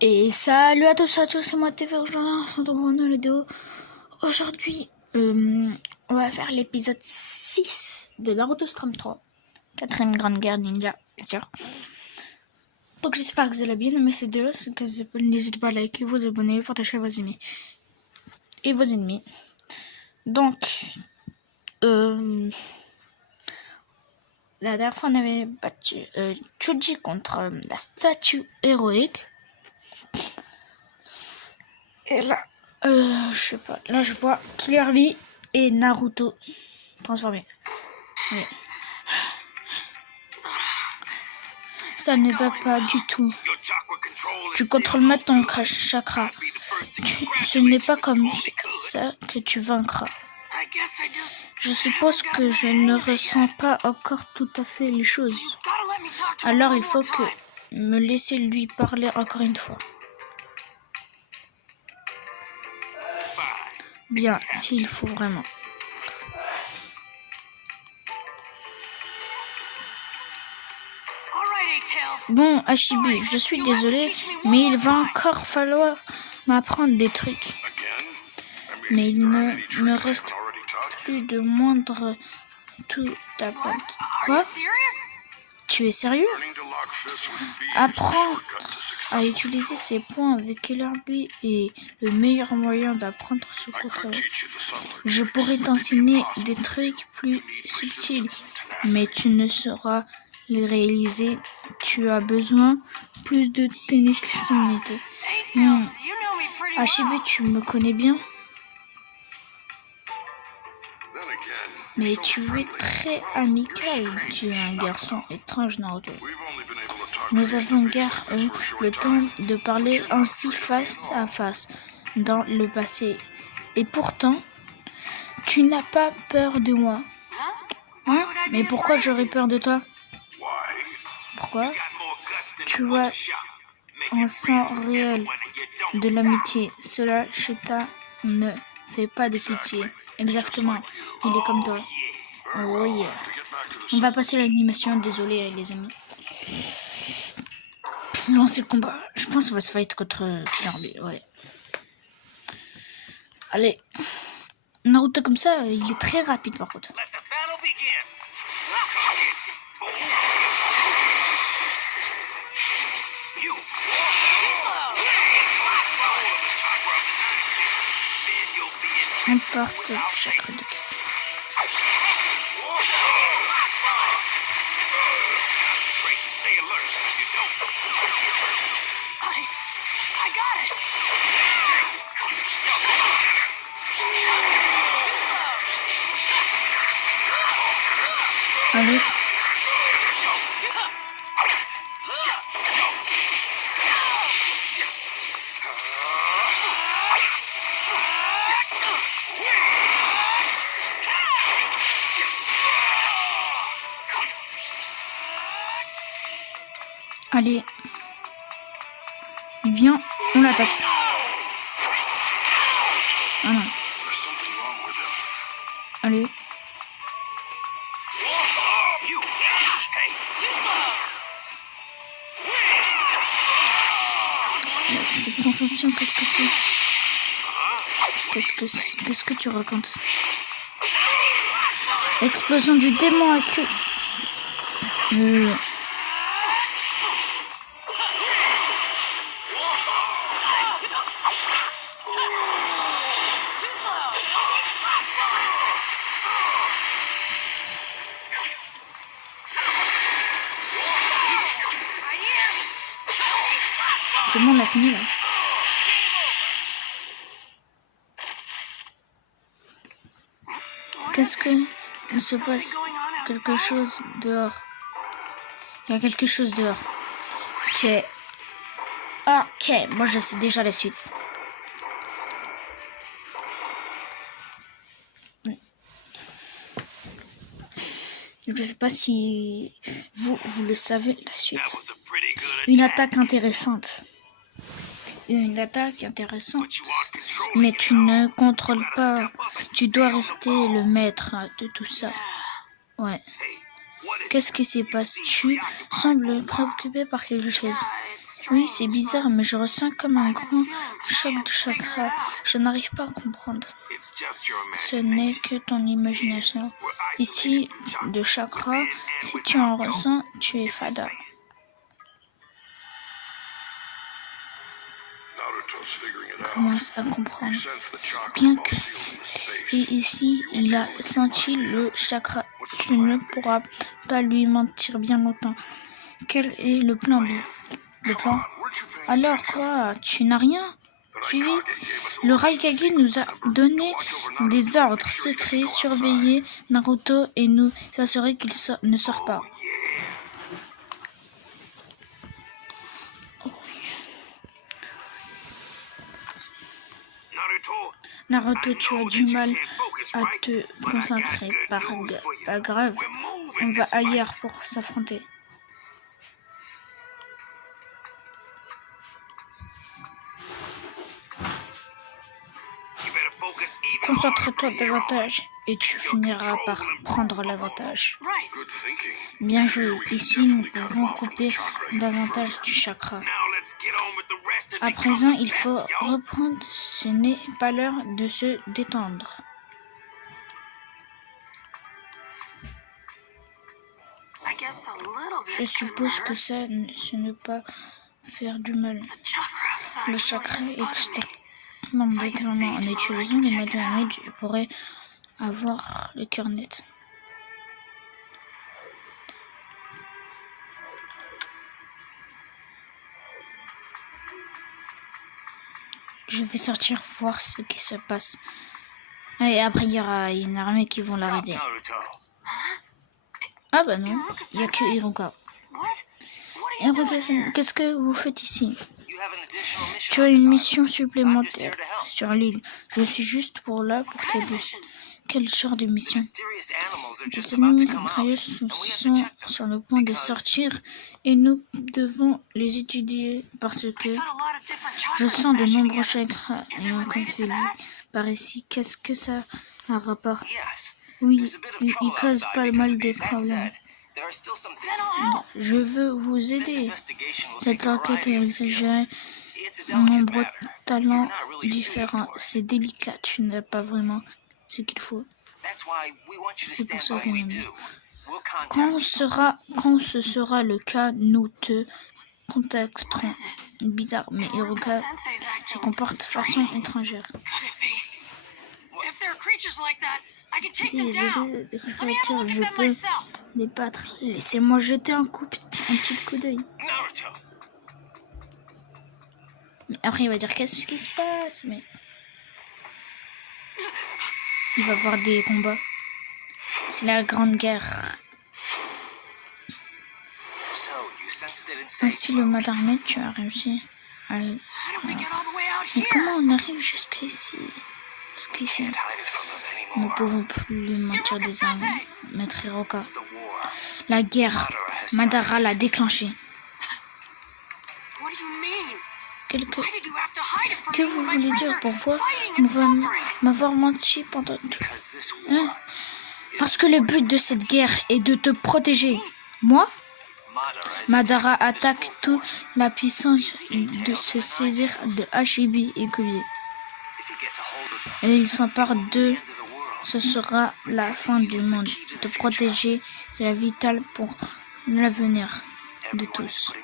Et salut à tous, c'est moi TV aujourd'hui, c'est dans une vidéo. Aujourd'hui, on va faire l'épisode 6 de Naruto Storm 3, 4ème grande guerre ninja, bien sûr. Donc j'espère que vous allez bien, mais c'est déjà que n'hésitez pas à liker, vous abonner, partager vos amis et vos ennemis. Donc, la dernière fois on avait battu Chuji contre la statue héroïque. Et là, je sais pas, là je vois Killer Bee et Naruto transformés. Oui. Ça ne va pas du tout. Tu contrôles mal ton chakra. Ce n'est pas comme ça que tu vaincras. Je suppose que je ne ressens pas encore tout à fait les choses. Alors il faut que me laisser lui parler encore une fois. Bien, s'il faut vraiment. Bon, Hashibi, je suis désolé, mais il va encore falloir m'apprendre des trucs. Mais il ne me reste plus de moindre tout d'apprendre. Quoi? Tu es sérieux? Apprendre à utiliser ses points avec Killer Bee est le meilleur moyen d'apprendre ce contrôle. Je pourrais t'enseigner des trucs plus subtils, mais tu ne sauras les réaliser. Tu as besoin plus de technicité. Hashibi, tu me connais bien? Mais tu es très amical. Tu es un garçon étrange, Naruto. Nous avons guère eu le temps de parler ainsi face à face dans le passé. Et pourtant, tu n'as pas peur de moi. Hein? Mais pourquoi j'aurais peur de toi? Pourquoi? Tu as un sang réel de l'amitié. Cela chez toi ne fait pas de pitié. Exactement. Il est comme toi. Oh yeah. On va passer à l'animation. Désolé les amis. Lancer le combat. Je pense qu'on va se fight contre Killer Bee. Ouais. Allez. Naruto comme ça, il est très rapide par contre. Importe chakra de Allez. Allez. Il vient, on l'attaque. Ah non. Allez. Cette sensation, qu'est-ce que c'est? Qu'est-ce que tu racontes? Explosion du démon à queue. C'est bon, on l'a fini là. Qu'est-ce que il se passe? Quelque chose dehors. Il y a quelque chose dehors. Ok. Ok, moi je sais déjà la suite. Je sais pas si vous le savez, la suite. Une attaque intéressante. Mais tu ne contrôles pas. Tu dois rester le maître de tout ça. Ouais. Qu'est-ce qui se passe? Tu sembles préoccupé par quelque chose. Oui, c'est bizarre, mais je ressens comme un grand choc de chakra. Je n'arrive pas à comprendre. Ce n'est que ton imagination. Ici, de chakra, si tu en ressens, tu es fada. Commence à comprendre. Bien que ici, il a senti le chakra. Tu ne pourras pas lui mentir bien longtemps. Quel est le plan B? Le plan? Alors quoi? Tu n'as rien suivi? Le Raikage nous a donné des ordres secrets, surveiller Naruto et nous assurer qu'il ne sort pas. Naruto, tu as du mal à te concentrer. Pas grave, on va ailleurs pour s'affronter. Concentre-toi davantage et tu finiras par prendre l'avantage. Bien joué. Ici, nous pouvons couper davantage du chakra. À présent, il faut reprendre. Ce n'est pas l'heure de se détendre. Je suppose que ce n'est pas faire du mal. Le chakra est extrêmement déterminant. En utilisant le matériel, je pourrais avoir le cœur net. Je vais sortir voir ce qui se passe. Et après, il y aura une armée qui vont l'arrêter. Ah bah non, il n'y a que Hiruka. Hiruka, qu'est-ce que vous faites ici? Tu as une mission supplémentaire sur l'île. Je suis juste là pour t'aider. Quel genre de mission? Des ennemis mystérieux sont sur le point de sortir et nous devons les étudier parce que je sens de nombreux chakras confus par ici. Qu'est-ce que ça a un rapport? Oui, il cause pas mal de problèmes. Je veux vous aider. Cette enquête est exagérée. Nombreux talents différents. C'est délicat. Tu n'as pas vraiment ce qu'il faut. C'est pour ça qu'on aime. Quand ce sera le cas, nous te contacterons. Bizarre, mais Hiruka se comporte de façon étrangère. Si j'ai des créatures, je peux les battre. Laissez-moi jeter un petit coup d'œil. Mais après, il va dire qu'est-ce qui se passe, mais il va y avoir des combats. C'est la grande guerre. Ainsi, le Madarmet, tu as réussi à... Mais comment on arrive jusqu'ici? Nous ne pouvons plus lui mentir des armes, Maître Hiruka. La guerre, Madara l'a déclenchée. Que vous voulez dire? Pourquoi m'avoir menti pendant tout? Hein? Parce que le but de cette guerre est de te protéger. Moi? Madara attaque toute la puissance de se saisir de Hashibi et Koby. Et il s'empare d'eux. Ce sera la fin du monde. Te protéger, c'est la vitale pour l'avenir de tous.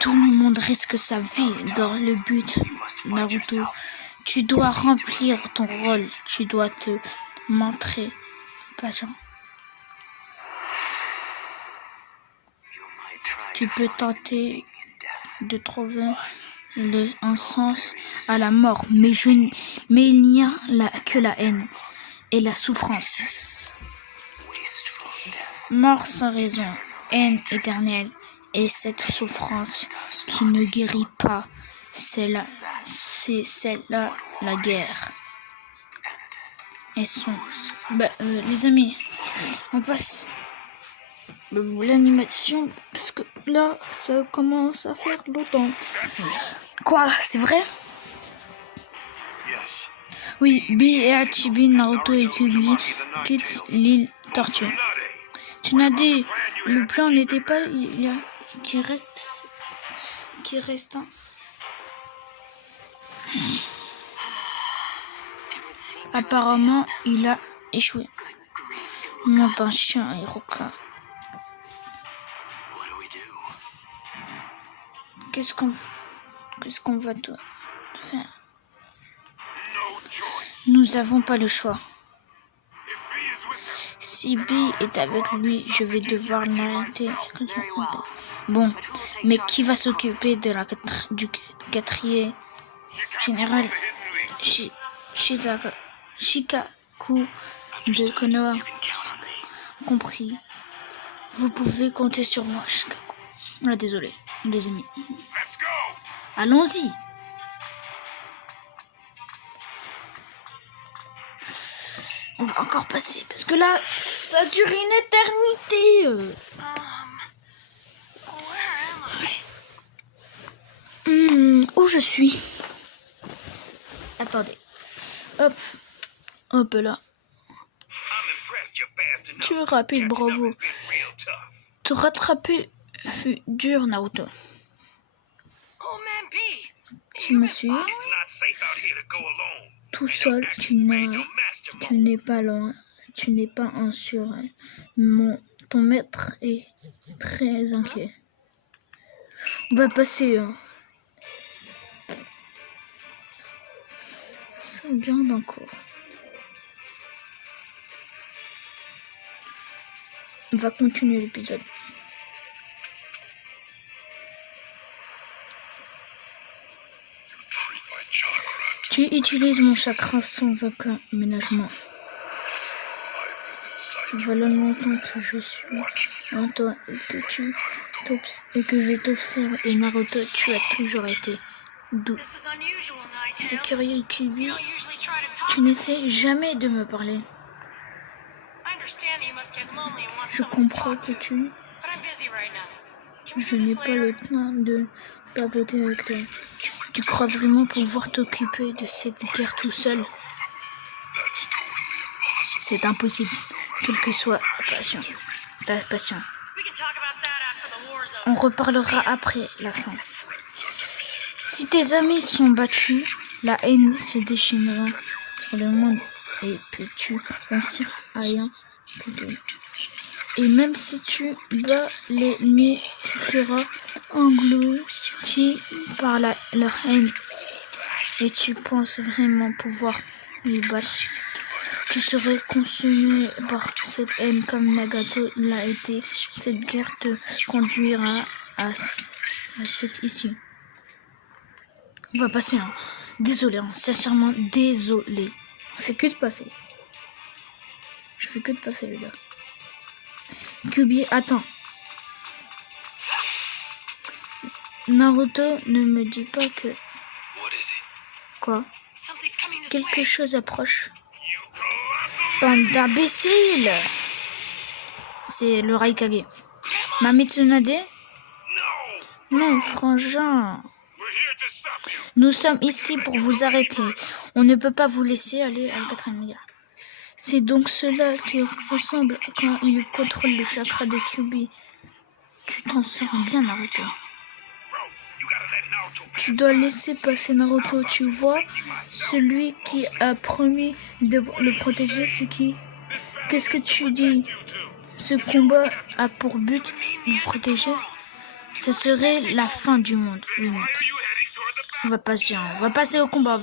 Tout le monde risque sa vie dans le but. Naruto, tu dois remplir ton rôle. Tu dois te montrer patient. Tu peux tenter de trouver un sens à la mort, mais il n'y a que la haine et la souffrance. Mort sans raison, haine éternelle, et cette souffrance qui ne guérit pas, c'est celle-là la guerre. Et les amis, on passe l'animation parce que là ça commence à faire longtemps. Quoi, c'est vrai? Oui, B et Hachibi, Naruto et Kyuubi quittent l'île Tortue. Tsunade, le plan n'était pas... Il y a... Qui reste un... Apparemment, il a échoué. Nom d'un chien Hiroka. Qu'est-ce qu'on va faire? Nous n'avons pas le choix. Si B est avec lui, je vais devoir l'arrêter. Bon, mais qui va s'occuper de du quatrième général Shikaku de Konoha? Compris. Vous pouvez compter sur moi, Shikaku. Ah, désolé, les amis. Allons-y. On va encore passer, parce que là, ça dure une éternité. Où je suis? Attendez. Hop là. Tu es rapide, bravo. Te rattraper fut dur, Naruto. Tu me suis? Tout seul, tu n'es pas loin. Tu n'es pas en sur. Ton maître est très inquiet. On va passer. Sauvegarde encore. On va continuer l'épisode. Tu utilises mon chakra sans aucun ménagement. Voilà longtemps que je suis en toi et que je t'observe. Et Naruto, tu as toujours été doux. C'est curieux, Kyuubi. Tu n'essaies jamais de me parler. Je comprends que je n'ai pas le temps de papoter avec toi. Tu crois vraiment pouvoir t'occuper de cette guerre tout seul? C'est impossible, quelle que soit ta passion. On reparlera après la fin. Si tes amis sont battus, la haine se déchaînera sur le monde et peux-tu réussir à rien que deux. Et même si tu bats l'ennemi, tu seras englouti par leur haine. Et tu penses vraiment pouvoir les battre? Tu serais consumé par cette haine comme Nagato l'a été. Cette guerre te conduira à cette issue. On va passer, hein. Désolé, hein. Sincèrement désolé. Je fais que de passer. Les gars. Kyuubi, attends. Naruto, ne me dis pas que... Quoi? Quelque chose approche. Bande d'imbéciles! C'est le Raikage. Mami Tsunade? Non, frangin. Nous sommes ici pour vous arrêter. On ne peut pas vous laisser aller à la 4ème guerre. C'est donc cela qui ressemble quand il contrôle le chakra de Kyuubi. Tu t'en sors bien, Naruto. Tu dois laisser passer Naruto, tu vois. Celui qui a promis de le protéger, c'est qui? Qu'est-ce que tu dis? Ce combat a pour but de le protéger? Ce serait la fin du monde, le maître. On va passer au combat,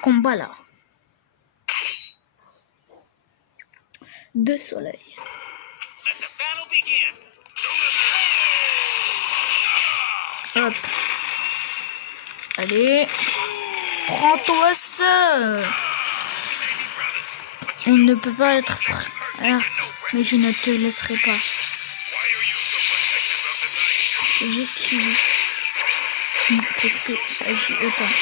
Combat là. De soleil. Hop. Allez. Prends-toi ça. On ne peut pas être frère, mais je ne te laisserai pas. J'ai kill. Qu'est-ce que ça joue autant?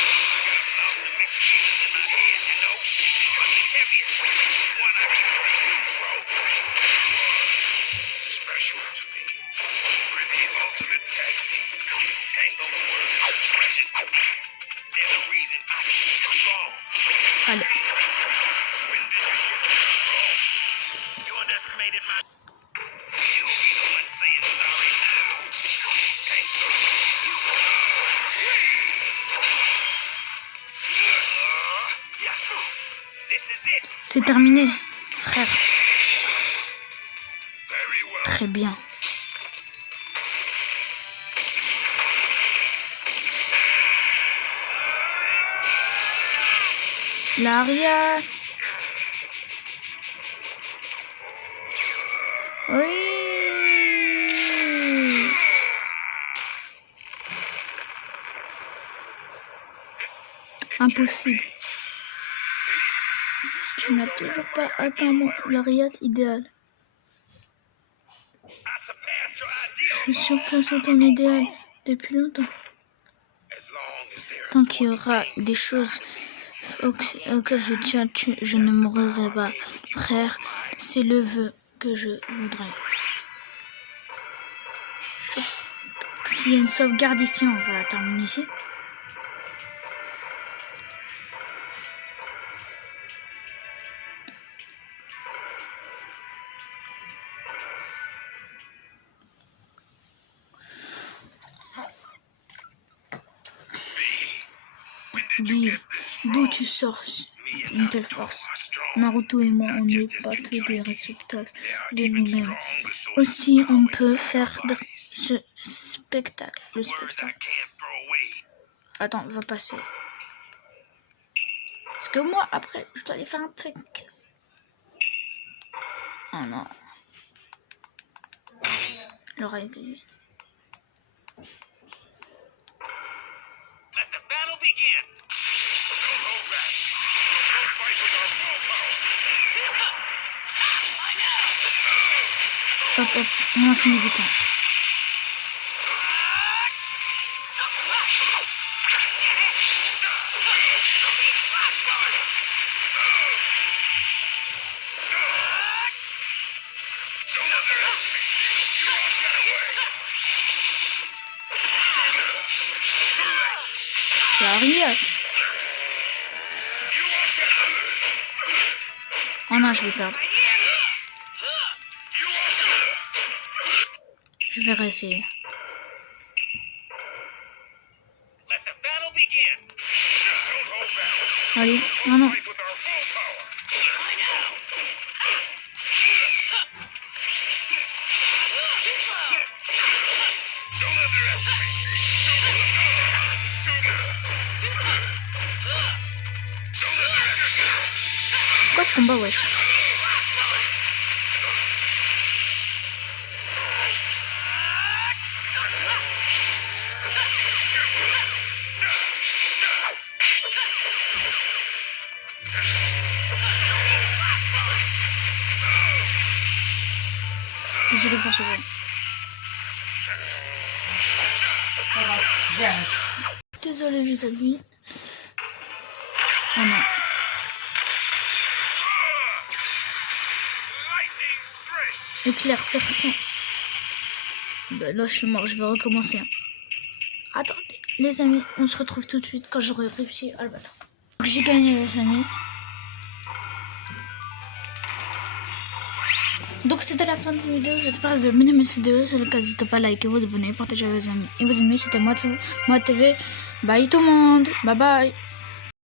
Allez. C'est terminé, frère. Très bien. L'aria. Oui. Impossible. Tu n'as toujours pas atteint l'Ariat idéal. Je suis sûr que c'est ton idéal depuis longtemps. Tant qu'il y aura des choses auxquelles je tiens, je ne mourrai pas. Frère, c'est le vœu que je voudrais. S'il y a une sauvegarde ici, on va terminer ici. Oui, d'où tu sors une telle force? Naruto et moi, on n'est pas que des réceptacles de nous-mêmes. Aussi, on peut faire ce spectacle. Le spectacle. Attends, va passer. Parce que moi, après, je dois aller faire un truc. Oh non. L'oreille que lui. Hop, hop, on a fini vite. L'Ariat. Oh non, je vais perdre. Je vais réessayer. Allez, non, non. Pourquoi ce combat, wesh? Désolé pour ce jeu. Désolé les amis. Oh non. Éclair perçant. Ben là je suis mort, je vais recommencer. Attendez les amis, on se retrouve tout de suite quand j'aurai réussi à le battre. J'ai gagné les amis. Donc c'était la fin de la vidéo, j'espère que vous avez aimé cette vidéo. C'est le cas, n'hésitez pas à liker, vous abonner, partager avec vos amis. Et vos amis, c'était moi TV. Bye tout le monde, bye bye.